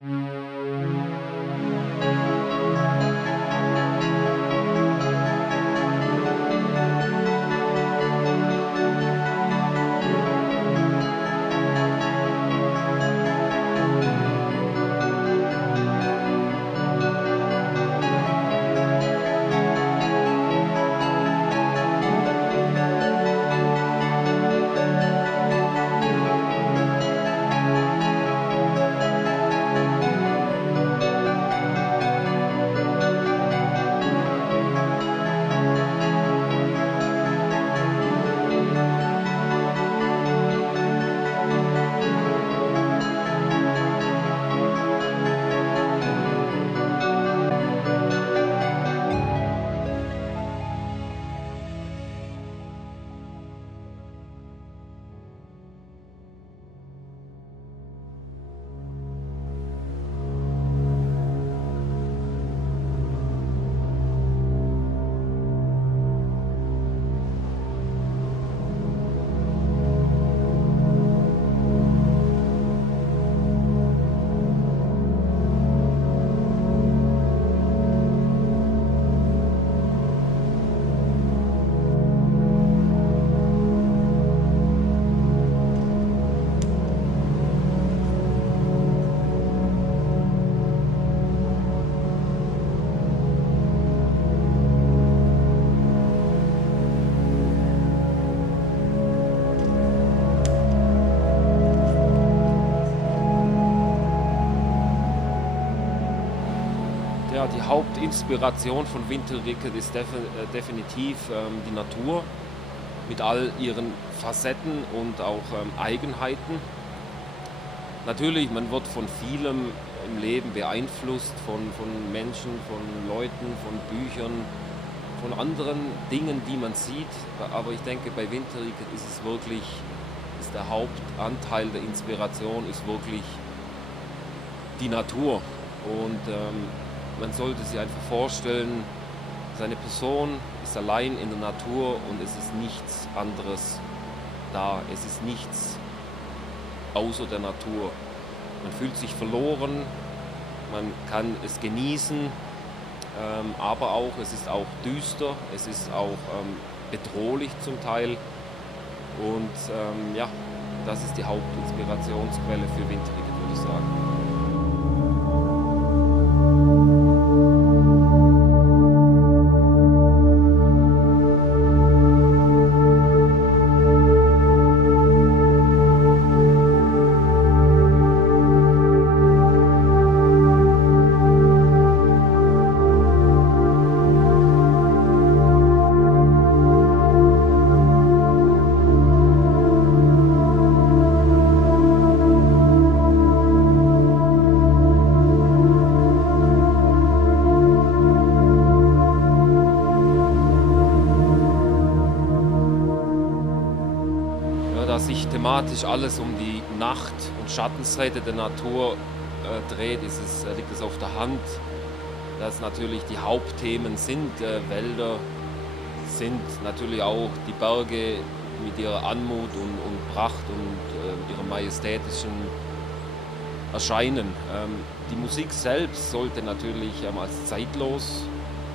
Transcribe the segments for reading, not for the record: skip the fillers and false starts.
Ja, die Hauptinspiration von Winterricket ist definitiv die Natur mit all ihren Facetten und auch Eigenheiten. Natürlich, man wird von vielem im Leben beeinflusst, von Menschen, von Leuten, von Büchern, von anderen Dingen, die man sieht. Aber ich denke, bei Winterricket ist der Hauptanteil der Inspiration ist wirklich die Natur. Und man sollte sich einfach vorstellen, seine Person ist allein in der Natur und es ist nichts anderes da. Es ist nichts außer der Natur. Man fühlt sich verloren, man kann es genießen, aber auch, es ist auch düster, es ist auch bedrohlich zum Teil. Und ja, das ist die Hauptinspirationsquelle für Winterricket, würde ich sagen. Da sich thematisch alles um die Nacht- und Schattenseite der Natur dreht, liegt es auf der Hand, dass natürlich die Hauptthemen sind. Wälder sind natürlich auch die Berge mit ihrer Anmut und Pracht und ihrem majestätischen Erscheinen. Die Musik selbst sollte natürlich als zeitlos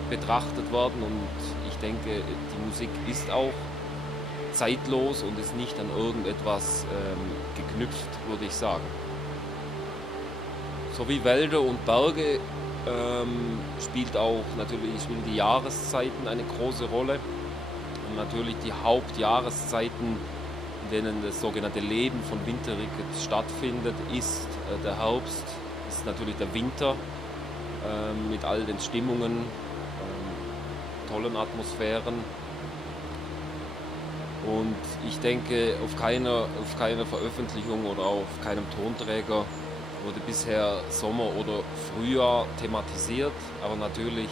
betrachtet werden und ich denke, die Musik ist auch zeitlos und ist nicht an irgendetwas geknüpft, würde ich sagen. So wie Wälder und Berge spielen die Jahreszeiten eine große Rolle. Und natürlich die Hauptjahreszeiten, in denen das sogenannte Leben von Winterricket stattfindet, ist der Herbst, ist natürlich der Winter mit all den Stimmungen, tollen Atmosphären. Und ich denke, auf keiner Veröffentlichung oder auf keinem Tonträger wurde bisher Sommer oder Frühjahr thematisiert. Aber natürlich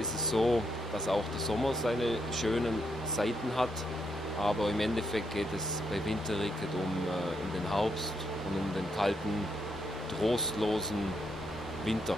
ist es so, dass auch der Sommer seine schönen Seiten hat. Aber im Endeffekt geht es bei Winterricket um den Herbst und um den kalten, trostlosen Winter.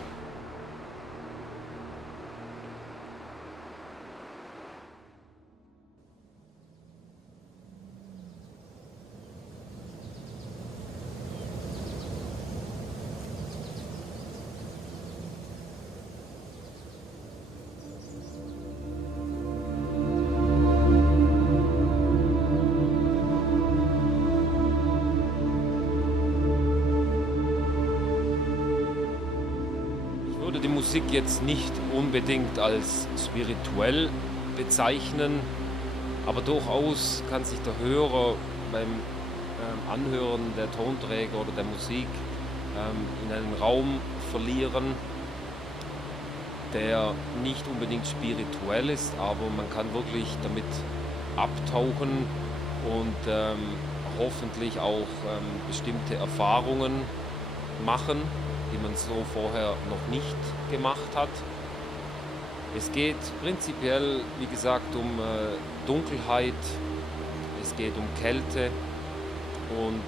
würde die Musik jetzt nicht unbedingt als spirituell bezeichnen, aber durchaus kann sich der Hörer beim Anhören der Tonträger oder der Musik in einen Raum verlieren, der nicht unbedingt spirituell ist, aber man kann wirklich damit abtauchen und hoffentlich auch bestimmte Erfahrungen machen, die man so vorher noch nicht gemacht hat. Es geht prinzipiell, wie gesagt, um Dunkelheit, es geht um Kälte und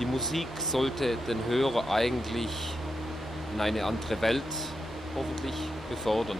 die Musik sollte den Hörer eigentlich in eine andere Welt hoffentlich befördern.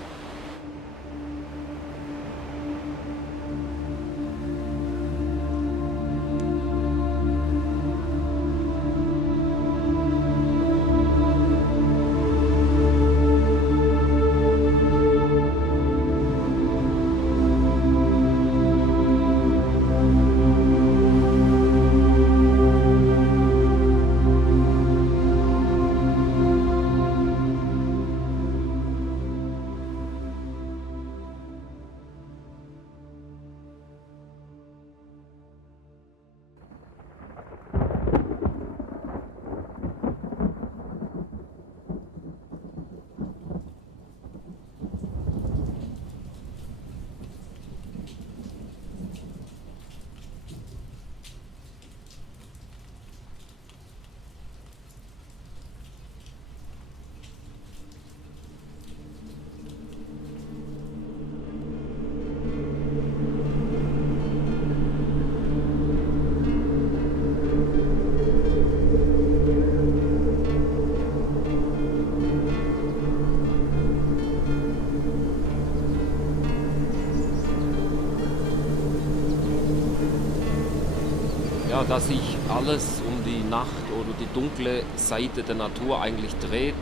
Ja, da sich alles um die Nacht oder die dunkle Seite der Natur eigentlich dreht,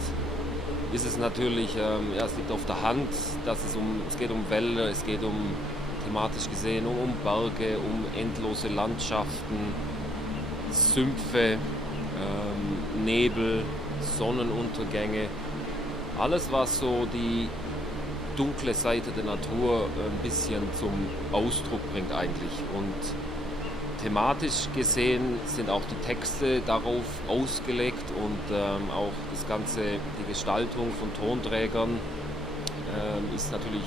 ist es natürlich, es liegt auf der Hand, dass es geht um Wälder, es geht thematisch gesehen, um Berge, um endlose Landschaften, Sümpfe, Nebel, Sonnenuntergänge. Alles, was so die dunkle Seite der Natur ein bisschen zum Ausdruck bringt eigentlich. Und thematisch gesehen sind auch die Texte darauf ausgelegt und auch die Gestaltung von Tonträgern ist natürlich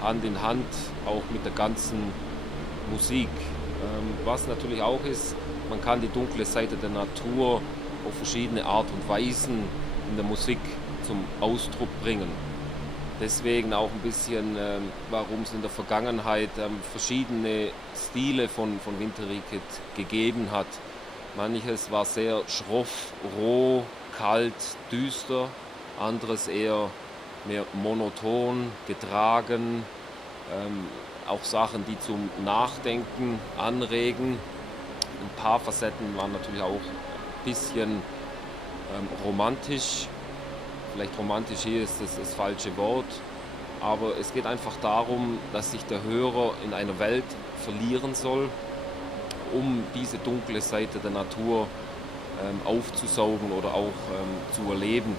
Hand in Hand auch mit der ganzen Musik. Was natürlich auch ist, man kann die dunkle Seite der Natur auf verschiedene Art und Weisen in der Musik zum Ausdruck bringen. Deswegen auch ein bisschen, warum es in der Vergangenheit verschiedene Stile von Winterriket gegeben hat. Manches war sehr schroff, roh, kalt, düster, anderes eher mehr monoton, getragen, auch Sachen, die zum Nachdenken anregen. Ein paar Facetten waren natürlich auch ein bisschen romantisch. Vielleicht romantisch hier ist das falsche Wort, aber es geht einfach darum, dass sich der Hörer in einer Welt verlieren soll, um diese dunkle Seite der Natur aufzusaugen oder auch zu erleben.